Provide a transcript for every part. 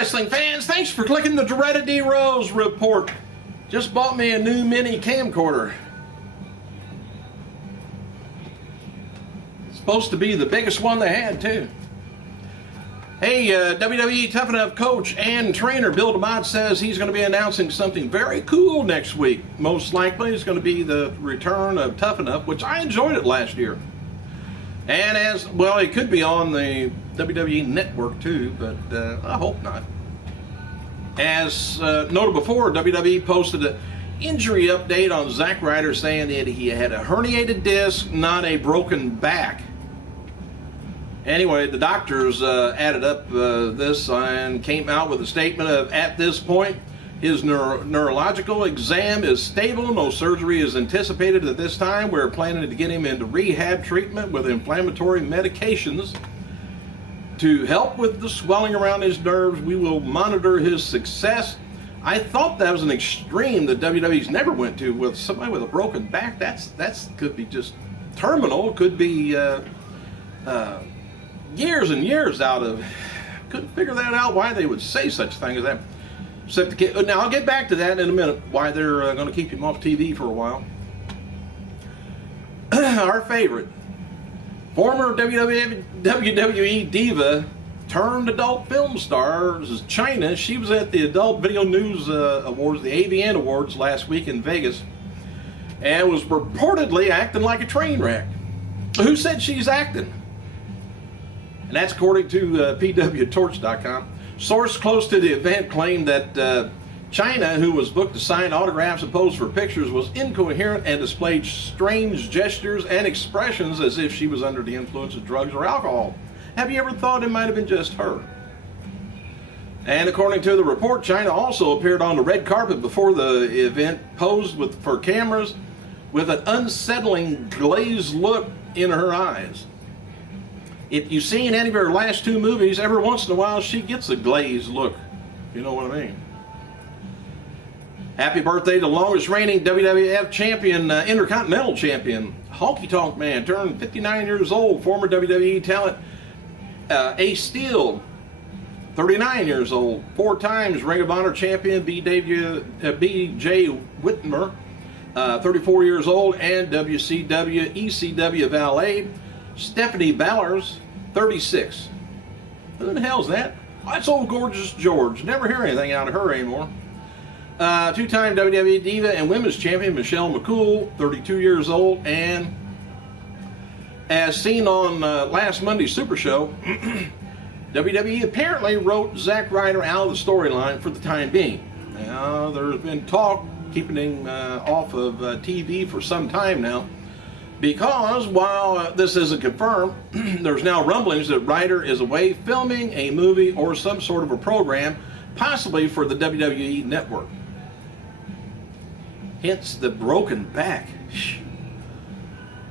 wrestling fans, thanks for clicking the Dreaded D Rose report. Just bought me a new mini camcorder. It's supposed to be the biggest one they had too. Hey, WWE Tough Enough coach and trainer Bill DeMott says he's going to be announcing something very cool next week. Most likely it's going to be the return of Tough Enough, which I enjoyed it last year. And as well, it could be on the WWE network too, but I hope not. As noted before, WWE posted an injury update on Zack Ryder saying that he had a herniated disc, not a broken back. Anyway, the doctors added up this and came out with a statement of, at this point, his neurological exam is stable. No surgery is anticipated at this time. We're planning to get him into rehab treatment with inflammatory medications to help with the swelling around his nerves. We will monitor his success. I thought that was an extreme that WWE's never went to with somebody with a broken back. That's could be just terminal. Could be years and years out of. Couldn't figure that out why they would say such a thing as that. Now, I'll get back to that in a minute, why they're going to keep him off TV for a while. Our favorite, former WWE diva turned adult film star, this is Chyna. She was at the Adult Video News Awards, the a.v.n. Awards last week in Vegas, and was reportedly acting like a train wreck. Who said she's acting? And that's according to pwtorch.com. Source close to the event claimed that Chyna, who was booked to sign autographs and pose for pictures, was incoherent and displayed strange gestures and expressions as if she was under the influence of drugs or alcohol. Have you ever thought it might have been just her? And according to the report, Chyna also appeared on the red carpet before the event, posed for cameras with an unsettling glazed look in her eyes. If you've seen any of her last two movies, every once in a while she gets a glazed look. You know what I mean? Happy birthday to longest reigning WWF champion, Intercontinental champion, Honky Tonk Man, turned 59 years old. Former WWE talent, Ace Steel, 39 years old. 4 times Ring of Honor champion, B.J. Whitmer, 34 years old. And WCW, ECW valet, Stephanie Ballers, 36. Who the hell's that? Oh, that's old Gorgeous George. Never hear anything out of her anymore. 2-time WWE Diva and Women's Champion Michelle McCool, 32 years old. And as seen on last Monday's Super Show, WWE apparently wrote Zack Ryder out of the storyline for the time being. Now, there's been talk keeping him off of TV for some time now, because while this isn't confirmed, there's now rumblings that Ryder is away filming a movie or some sort of a program, possibly for the WWE network. Hence the broken back.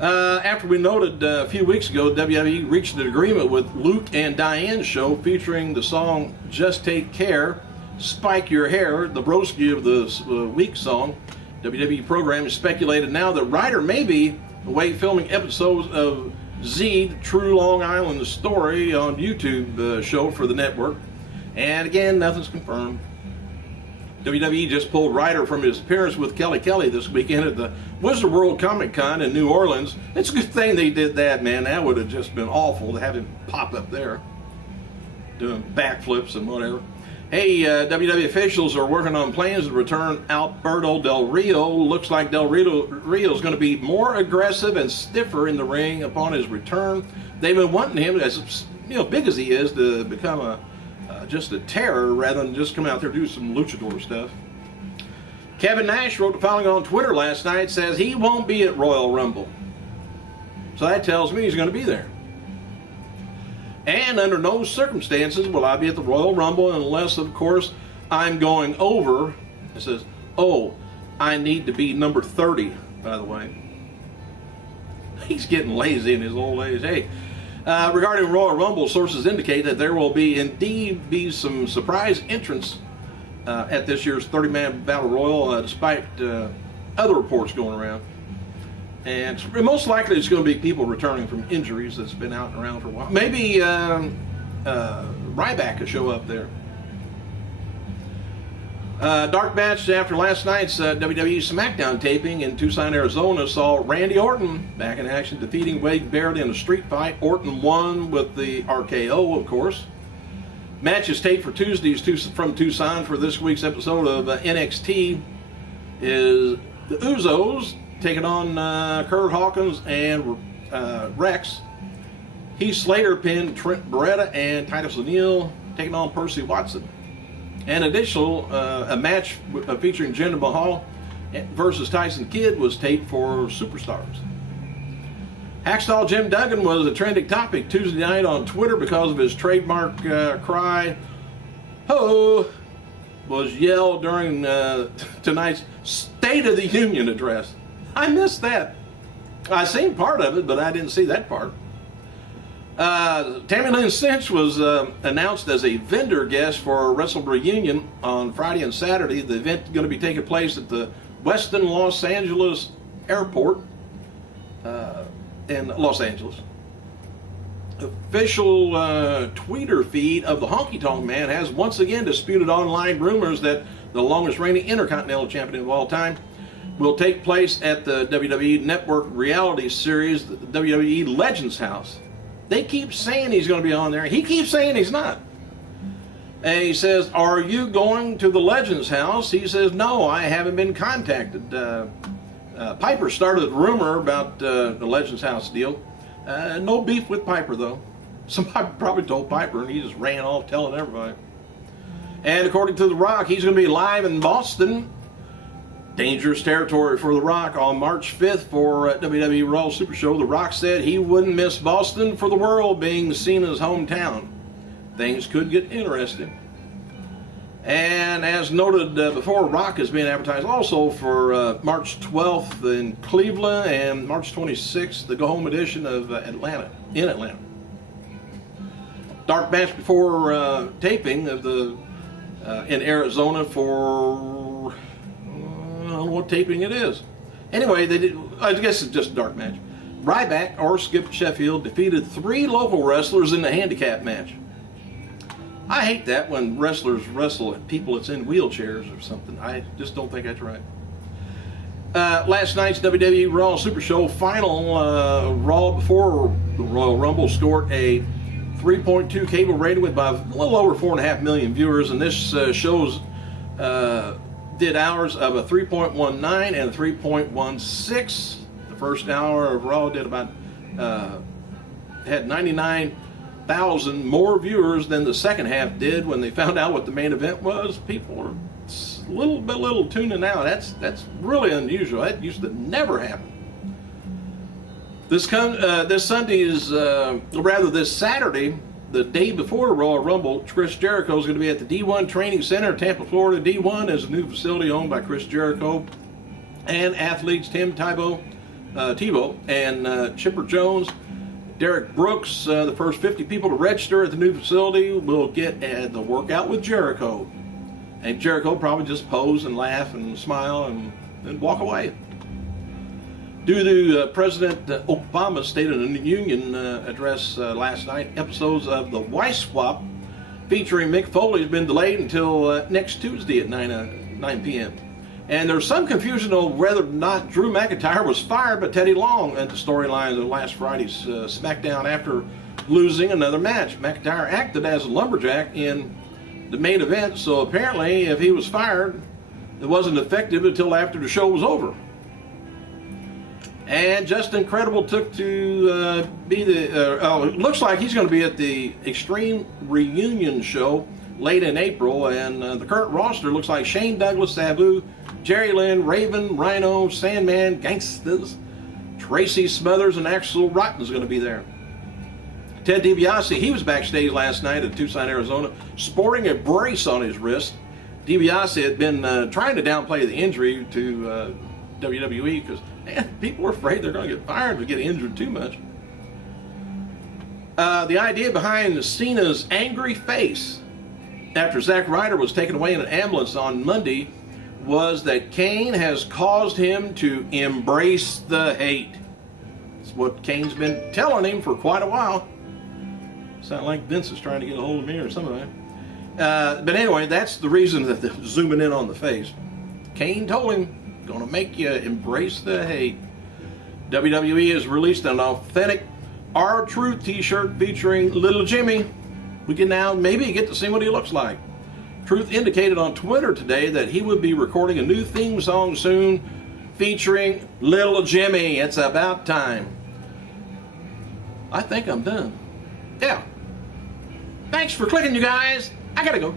After we noted a few weeks ago, WWE reached an agreement with Luke and Diane's show featuring the song Just Take Care, Spike Your Hair, the broski of the week song. WWE program is speculated now that Ryder may be away filming episodes of Z, True Long Island Story on YouTube show for the network. And again, nothing's confirmed. WWE just pulled Ryder from his appearance with Kelly Kelly this weekend at the Wizard World Comic Con in New Orleans. It's a good thing they did that, man. That would have just been awful to have him pop up there doing backflips and whatever. Hey, WWE officials are working on plans to return Alberto Del Rio. Looks like Del Rio is going to be more aggressive and stiffer in the ring upon his return. They've been wanting him, as big as he is, to become just a terror rather than just come out there and do some luchador stuff. Kevin Nash wrote the following on Twitter last night, says he won't be at Royal Rumble. So that tells me he's going to be there. And under no circumstances will I be at the Royal Rumble unless, of course, I'm going over. It says, oh, I need to be number 30, by the way. He's getting lazy in his old age. Hey, regarding Royal Rumble, sources indicate that there will indeed be some surprise entrants at this year's 30-man Battle Royal, despite other reports going around. And most likely it's going to be people returning from injuries that's been out and around for a while. Maybe Ryback will show up there. Dark match after last night's WWE SmackDown taping in Tucson, Arizona saw Randy Orton back in action, defeating Wade Barrett in a street fight. Orton won with the RKO, of course. Match is taped for Tuesdays from Tucson. For this week's episode of NXT is the Usos taking on Kurt Hawkins and Rex. Heath Slater pinned Trent Beretta, and Titus O'Neil taking on Percy Watson. An additional a match featuring Jinder Mahal versus Tyson Kidd was taped for Superstars. Hacksaw Jim Duggan was a trending topic Tuesday night on Twitter because of his trademark cry, "Ho!" was yelled during tonight's State of the Union address. I missed that. I seen part of it, but I didn't see that part. Tammy Lynn Cinch was announced as a vendor guest for Wrestle Reunion on Friday and Saturday. The event is going to be taking place at the Westin Los Angeles Airport in Los Angeles. Official Twitter feed of the Honky Tonk Man has once again disputed online rumors that the longest reigning Intercontinental Champion of all time will take place at the WWE Network reality series, the WWE Legends House. They keep saying he's going to be on there. He keeps saying he's not. And he says, "Are you going to the Legends House?" He says, "No, I haven't been contacted." Piper started a rumor about the Legends House deal. No beef with Piper, though. Somebody probably told Piper, and he just ran off telling everybody. And according to The Rock, he's going to be live in Boston, dangerous territory for The Rock, on March 5th for WWE Raw Super Show. The Rock said he wouldn't miss Boston for the world, being Cena's hometown. Things could get interesting. And as noted before, Rock is being advertised also for March 12th in Cleveland and March 26th, the go-home edition of Atlanta. Dark match before taping of the in Arizona for I don't know what taping it is. Anyway, they did. I guess it's just a dark match. Ryback or Skip Sheffield defeated 3 local wrestlers in the handicap match. I hate that when wrestlers wrestle people that's in wheelchairs or something. I just don't think that's right. Last night's WWE Raw Super Show final Raw before the Royal Rumble scored a 3.2 cable rating with about a little over 4.5 million viewers, and this shows did hours of a 3.19 and a 3.16. The first hour of Raw did about had 99,000 more viewers than the second half did. When they found out what the main event was, people were a little tuning out. That's really unusual. That used to never happen. This Saturday, the day before the Royal Rumble, Chris Jericho is going to be at the D1 Training Center, Tampa, Florida. D1 is a new facility owned by Chris Jericho and athletes Tim Tebow and Chipper Jones. Derek Brooks, the first 50 people to register at the new facility will get the workout with Jericho. And Jericho probably just pose and laugh and smile and walk away. Due to President Obama's State of the Union address last night, episodes of The Wife Swap featuring Mick Foley has been delayed until next Tuesday at 9 p.m. And there's some confusion on whether or not Drew McIntyre was fired by Teddy Long at the storyline of last Friday's SmackDown after losing another match. McIntyre acted as a lumberjack in the main event, so apparently if he was fired, it wasn't effective until after the show was over. And Justin Credible took to be the, it looks like he's going to be at the Extreme Reunion show late in April, and the current roster looks like Shane Douglas, Sabu, Jerry Lynn, Raven, Rhino, Sandman, Gangstas, Tracy Smothers, and Axel Rotten is going to be there. Ted DiBiase, he was backstage last night at Tucson, Arizona, sporting a brace on his wrist. DiBiase had been trying to downplay the injury to WWE because people were afraid they're going to get fired to get injured too much. The idea behind Cena's angry face after Zack Ryder was taken away in an ambulance on Monday was that Kane has caused him to embrace the hate. It's what Kane's been telling him for quite a while. Sound like Vince is trying to get a hold of me or something. But anyway, that's the reason that they're zooming in on the face. Kane told him, gonna make you embrace the hate. WWE has released an authentic R-Truth t-shirt featuring Little Jimmy. We can now maybe get to see what he looks like. Truth indicated on Twitter today that he would be recording a new theme song soon featuring Little Jimmy. It's about time. I think I'm done. Yeah. Thanks for clicking, you guys. I gotta go.